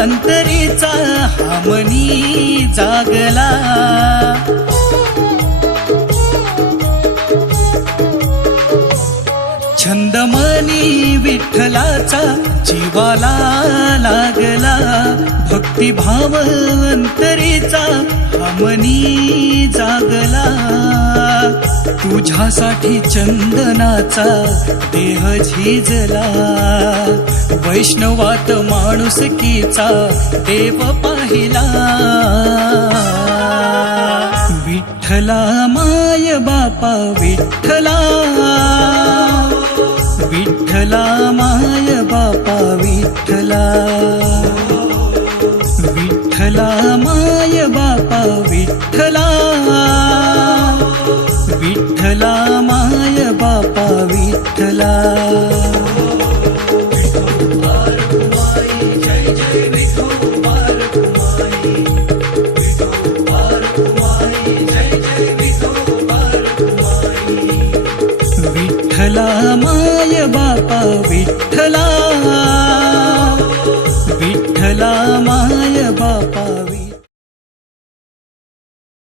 अंतरीचा हा मनी जागला. छंदमनी विठ्ठलाचा जीवाला लागला. भक्तिभाव अंतरीचा हा मनी जागला. तुझ्यासाठी चंदनाचा देह झिजला. वैष्णवात माणुसकीचा देव पाहिला. विठ्ठला माय बापा विठ्ठला. विठ्ठला माय बापा विठ्ठला. विठ्ठला माय बापा विठ्ठला. विठ्ठला माय बापा विठ्ठला. विठ्ठला माय बापा विठ्ठला.